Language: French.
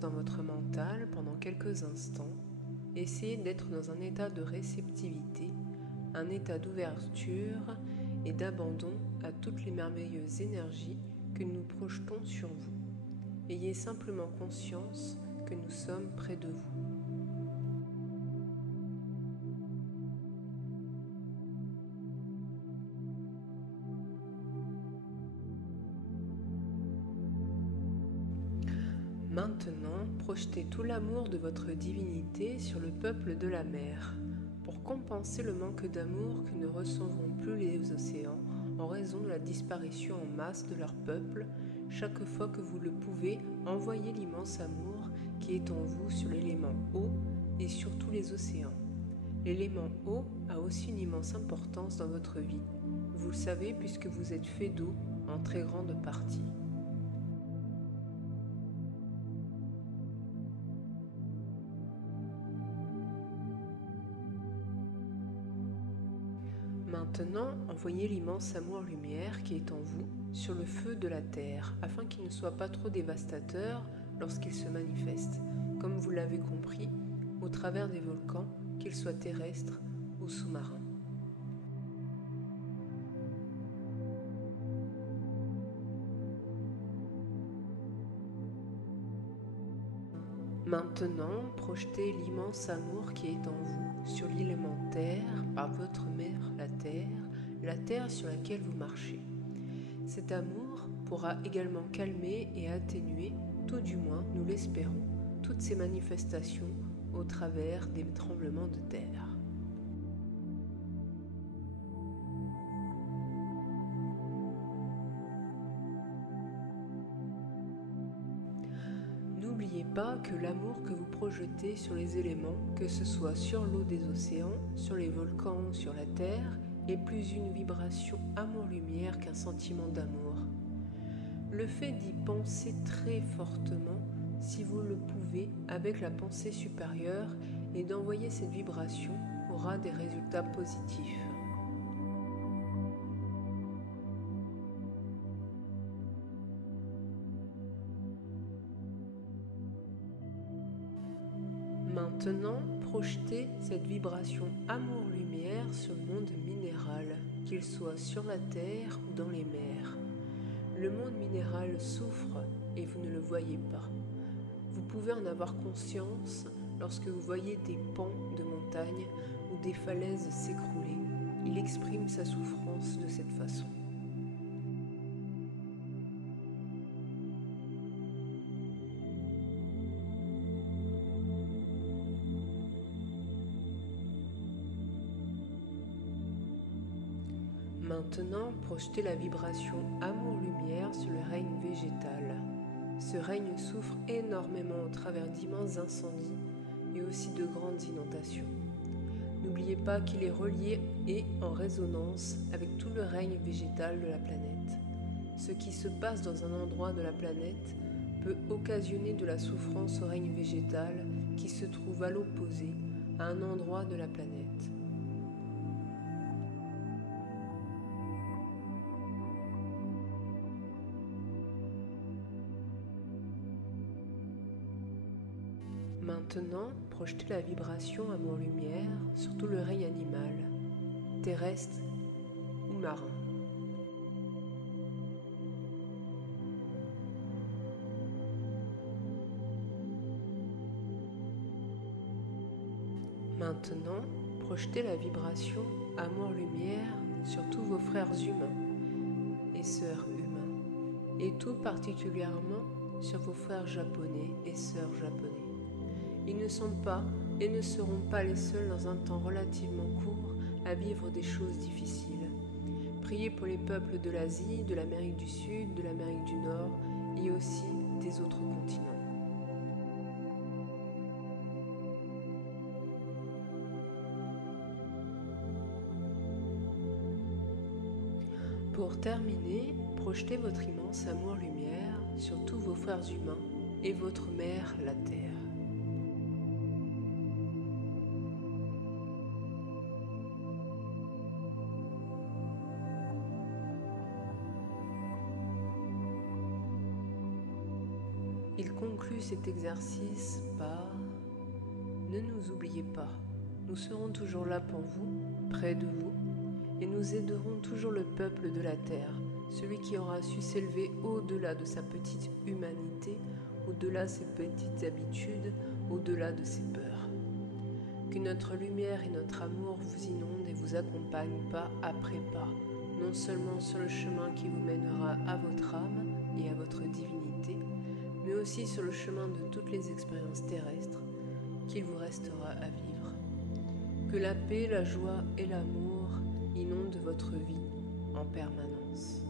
dans votre mental pendant quelques instants. Essayez d'être dans un état de réceptivité, un état d'ouverture et d'abandon à toutes les merveilleuses énergies que nous projetons sur vous. Ayez simplement conscience que nous sommes près de vous. Maintenant, projetez tout l'amour de votre divinité sur le peuple de la mer. Pour compenser le manque d'amour que ne recevront plus les océans en raison de la disparition en masse de leur peuple, chaque fois que vous le pouvez, envoyez l'immense amour qui est en vous sur l'élément eau et sur tous les océans. L'élément eau a aussi une immense importance dans votre vie. Vous le savez puisque vous êtes fait d'eau en très grande partie. Maintenant, envoyez l'immense amour-lumière qui est en vous sur le feu de la terre, afin qu'il ne soit pas trop dévastateur lorsqu'il se manifeste, comme vous l'avez compris, au travers des volcans, qu'ils soient terrestres ou sous-marins. Maintenant, projetez l'immense amour qui est en vous sur l'élément terre par votre mère, la terre sur laquelle vous marchez. Cet amour pourra également calmer et atténuer, tout du moins nous l'espérons, toutes ces manifestations au travers des tremblements de terre. N'oubliez pas que l'amour que vous projetez sur les éléments, que ce soit sur l'eau des océans, sur les volcans ou sur la terre, est plus une vibration amour-lumière qu'un sentiment d'amour. Le fait d'y penser très fortement, si vous le pouvez, avec la pensée supérieure, et d'envoyer cette vibration aura des résultats positifs. Maintenant, projetez cette vibration amour-lumière sur le monde minéral, qu'il soit sur la terre ou dans les mers. Le monde minéral souffre et vous ne le voyez pas. Vous pouvez en avoir conscience lorsque vous voyez des pans de montagne ou des falaises s'écrouler. Il exprime sa souffrance de cette façon. Maintenant, projetez la vibration amour-lumière sur le règne végétal. Ce règne souffre énormément au travers d'immenses incendies et aussi de grandes inondations. N'oubliez pas qu'il est relié et en résonance avec tout le règne végétal de la planète. Ce qui se passe dans un endroit de la planète peut occasionner de la souffrance au règne végétal qui se trouve à l'opposé, à un endroit de la planète. Maintenant, projetez la vibration amour-lumière sur tout le règne animal, terrestre ou marin. Maintenant, projetez la vibration amour-lumière sur tous vos frères humains et sœurs humains, et tout particulièrement sur vos frères japonais et sœurs japonais. Ils ne sont pas et ne seront pas les seuls dans un temps relativement court à vivre des choses difficiles. Priez pour les peuples de l'Asie, de l'Amérique du Sud, de l'Amérique du Nord et aussi des autres continents. Pour terminer, projetez votre immense amour-lumière sur tous vos frères humains et votre mère, la Terre. Il conclut cet exercice par « Ne nous oubliez pas, nous serons toujours là pour vous, près de vous, et nous aiderons toujours le peuple de la terre, celui qui aura su s'élever au-delà de sa petite humanité, au-delà de ses petites habitudes, au-delà de ses peurs. Que notre lumière et notre amour vous inondent et vous accompagnent pas après pas, non seulement sur le chemin qui vous mènera à votre âme et à votre divinité, mais aussi sur le chemin de toutes les expériences terrestres qu'il vous restera à vivre. Que la paix, la joie et l'amour inondent votre vie en permanence.